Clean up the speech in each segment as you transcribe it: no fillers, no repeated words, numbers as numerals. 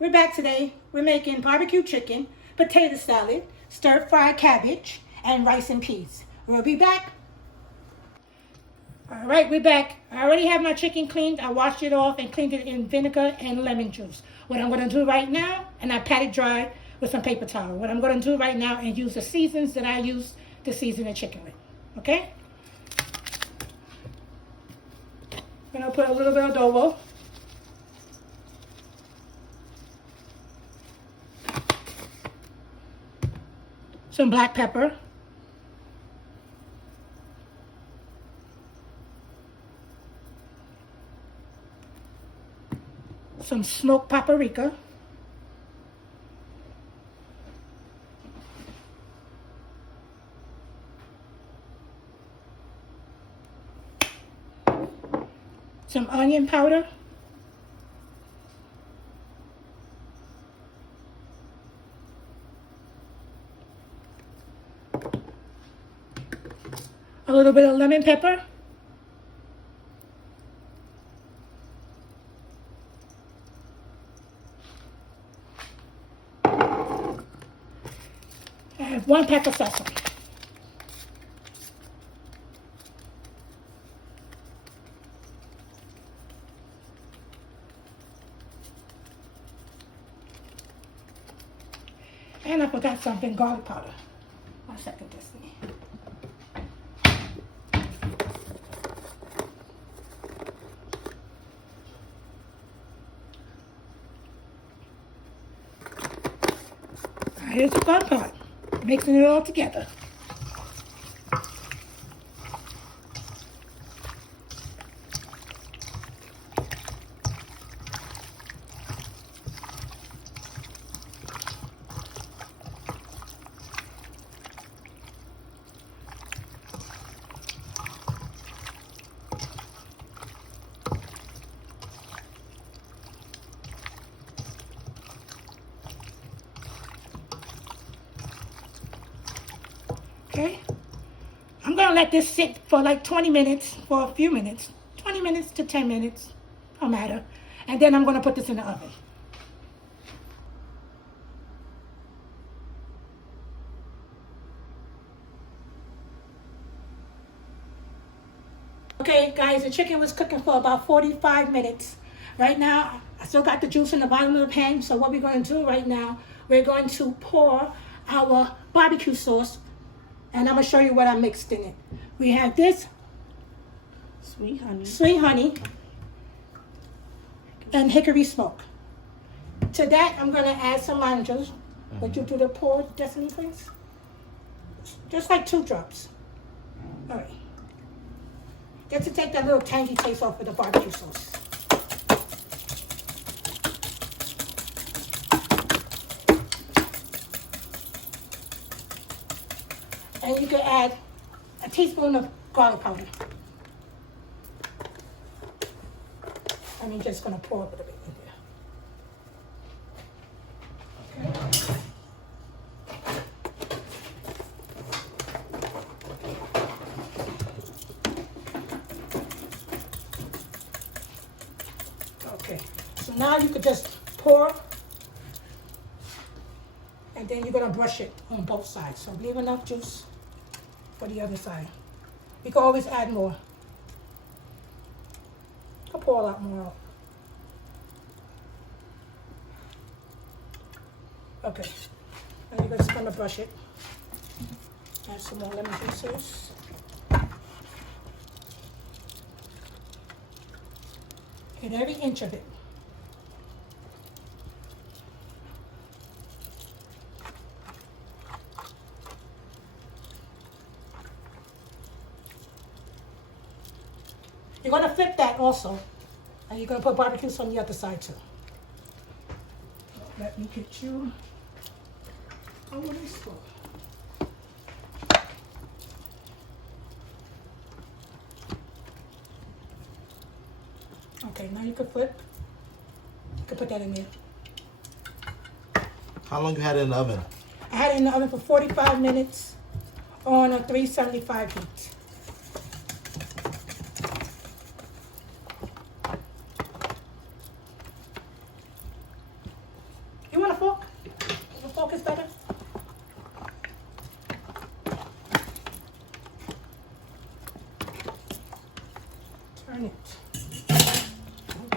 We're back today. We're making barbecue chicken, potato salad, stir-fried cabbage, and rice and peas. We'll be back. All right, we're back. I already have my chicken cleaned. I washed it off and cleaned it in vinegar and lemon juice. What I'm going to do right now, and I pat it dry with some paper towel. What I'm going to do right now and use the seasons that I use to season the chicken with. Okay? I'm going to put a little bit of adobo. Some black pepper. Some smoked paprika. Some onion powder. A little bit of lemon pepper. And 1 peck of sesame. And I forgot something, garlic powder. 1 second, Destiny. Here's the fun part, mixing it all together. Okay, I'm gonna let this sit for like 20 minutes, for a few minutes, 20 minutes to 10 minutes, no matter. And then I'm gonna put this in the oven. Okay, guys, the chicken was cooking for about 45 minutes. Right now, I still got the juice in the bottom of the pan, so what we're going to do right now, we're going to pour our barbecue sauce, and I'm going to show you what I mixed in it. We have this sweet honey, and hickory smoke. To that, I'm going to add some lime juice. Would you do the pour, Destiny, please? Just like 2 drops. All right. Just to take that little tangy taste off of the barbecue sauce. And you can add a teaspoon of garlic powder. And I'm just going to pour a little bit in there. Okay. Okay, so now you could just pour, and then you're going to brush it on both sides. So leave enough juice for the other side. You can always add more. You can pour a lot more out. Okay, and you're just going to brush it. Add some more lemon juices. Hit every inch of it. You're going to flip that also. And you're going to put barbecue sauce on the other side too. Let me get you over this floor. Okay, now you can flip. You can put that in there. How long you had it in the oven? I had it in the oven for 45 minutes on a 375 heat.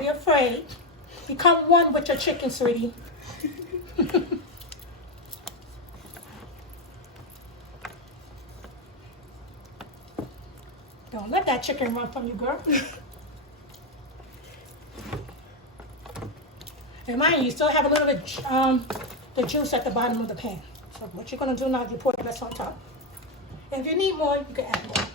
be afraid. Become one with your chicken, sweetie. Don't let that chicken run from you, girl. And mind you still have a little bit the juice at the bottom of the pan. So what you're gonna do now is you pour the rest on top. And if you need more, you can add more.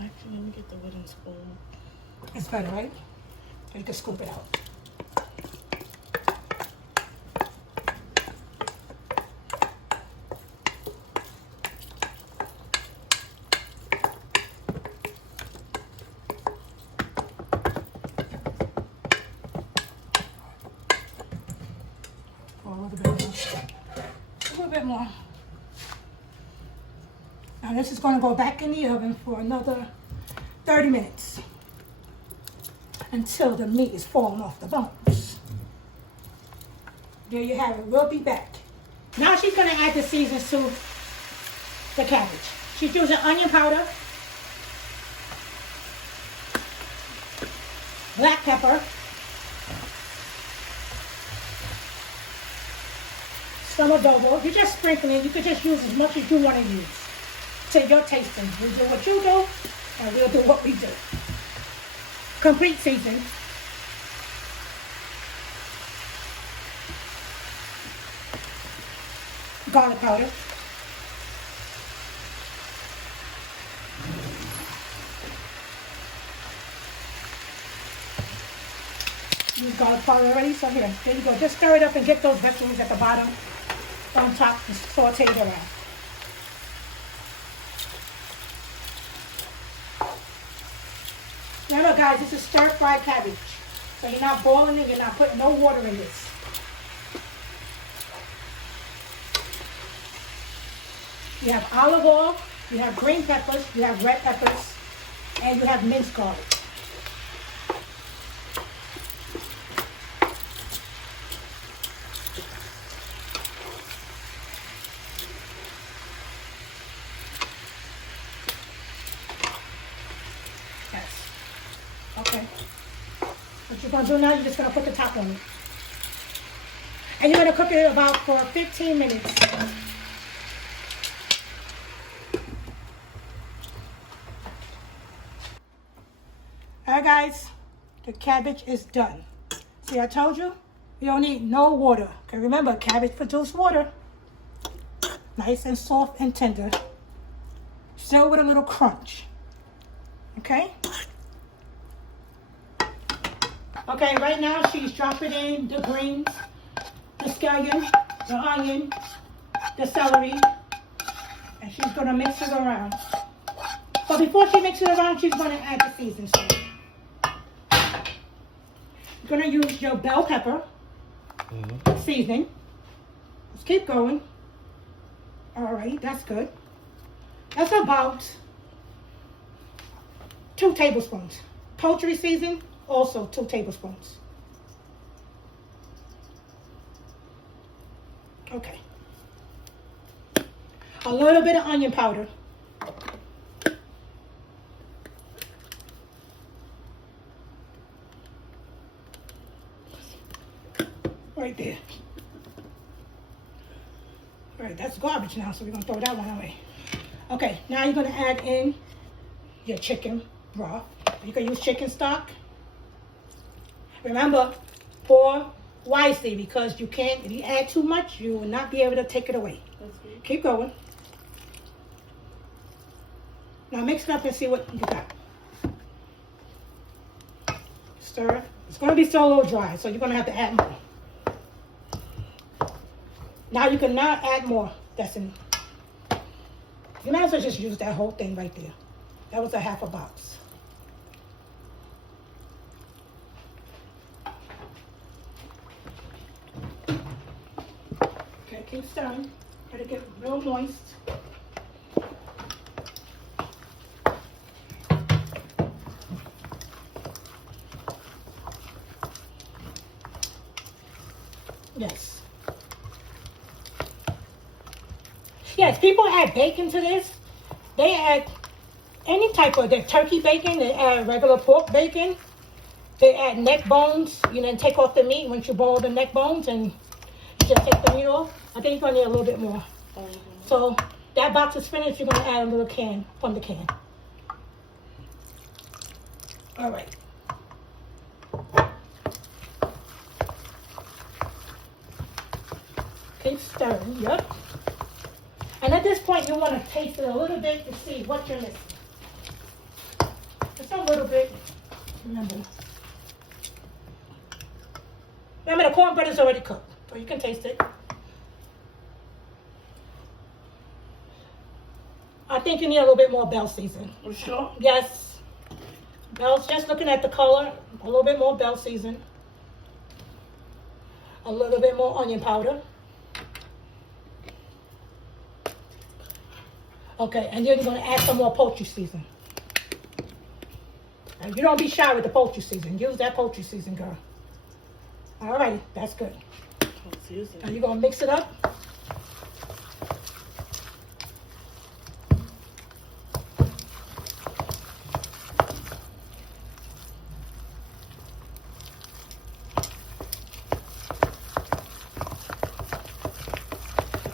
Actually, let me get the wooden spoon. It's better, right? So you can scoop it out. A little bit more. A little bit more. Now this is going to go back in the oven for another 30 minutes until the meat is falling off the bones. There you have it. We'll be back. Now she's going to add the seasons to the cabbage. She's using onion powder, black pepper, some adobo. You're just sprinkling. You could just use as much as you want to use to your tasting. We do what you do, and we'll do what we do. Complete season. Garlic powder. Use garlic powder already, so here, there you go. Just stir it up and get those vegetables at the bottom, on top, and saute it around. Remember guys, this is stir-fried cabbage. So you're not boiling it, you're not putting no water in this. You have olive oil, you have green peppers, you have red peppers, and you have minced garlic. Yes. Okay. What you're going to do now, you're just going to put the top on it. And you're going to cook it about for 15 minutes. Alright guys, the cabbage is done. See, I told you, you don't need no water. Okay, remember, cabbage produces water. Nice and soft and tender. Still with a little crunch. Okay? Okay, right now she's dropping in the greens, the scallion, the onion, the celery, and she's going to mix it around. But before she mixes it around, she's going to add the seasoning. You're going to use your bell pepper seasoning. Let's keep going. All right, that's good. That's about 2 tablespoons. Poultry seasoning, also 2 tablespoons. Okay. A little bit of onion powder. Right there. All right, that's garbage now, so we're gonna throw that one away. Okay, now you're gonna add in your chicken broth. You can use chicken stock. Remember, pour wisely because you can't, if you add too much, you will not be able to take it away. Keep going. Now mix it up and see what you got. Stir. It's gonna be still a little dry, so you're gonna have to add more. Now you can now add more. That's in. You might as well just use that whole thing right there. That was a half a box. Okay, keep stirring. Let it get real moist. Yes. Yes, people add bacon to this, They add any type of turkey bacon. They add regular pork bacon. They add neck bones. You know, and take off the meat once you boil the neck bones, and you just take the meat off. I think you're gonna need a little bit more. So that box of spinach, you're gonna add a little can from the can. All right. Keep stirring. Yep. And at this point, you want to taste it a little bit to see what you're missing. Just a little bit. Remember, the cornbread is already cooked, so you can taste it. I think you need a little bit more bell season. You sure? Yes. Bell's just looking at the color. A little bit more bell season. A little bit more onion powder. Okay, and then you're going to add some more poultry season. And you don't be shy with the poultry season. Use that poultry season, girl. All right, that's good. Now you're going to mix it up.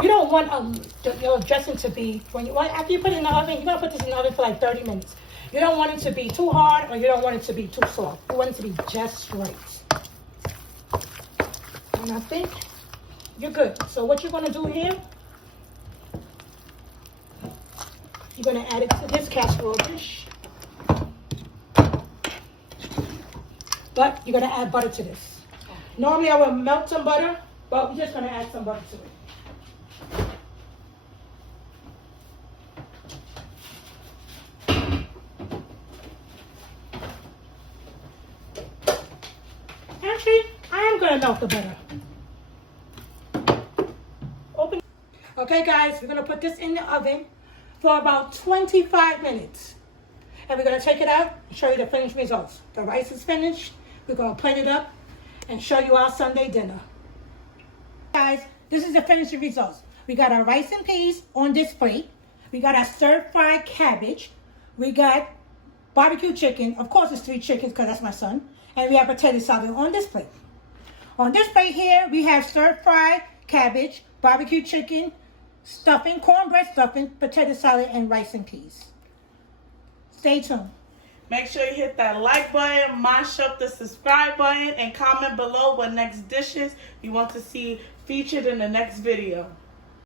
You don't want your dressing to be, after you put it in the oven, you're going to put this in the oven for like 30 minutes. You don't want it to be too hard, or you don't want it to be too soft. You want it to be just right. And I think you're good. So what you're going to do here, you're going to add it to this casserole dish. But you're going to add butter to this. Normally I would melt some butter, but we're just going to add some butter to it. Actually, I am going to melt the butter. Open. Okay, guys, we're going to put this in the oven for about 25 minutes. And we're going to take it out and show you the finished results. The rice is finished. We're going to plate it up and show you our Sunday dinner. Guys, this is the finished results. We got our rice and peas on this plate. We got our stir-fried cabbage. We got barbecue chicken. Of course, it's 3 chickens because that's my son. And we have potato salad on this plate. On this plate here, we have stir-fried cabbage, barbecue chicken, stuffing, cornbread stuffing, potato salad, and rice and peas. Stay tuned. Make sure you hit that like button, mash up the subscribe button, and comment below what next dishes you want to see featured in the next video.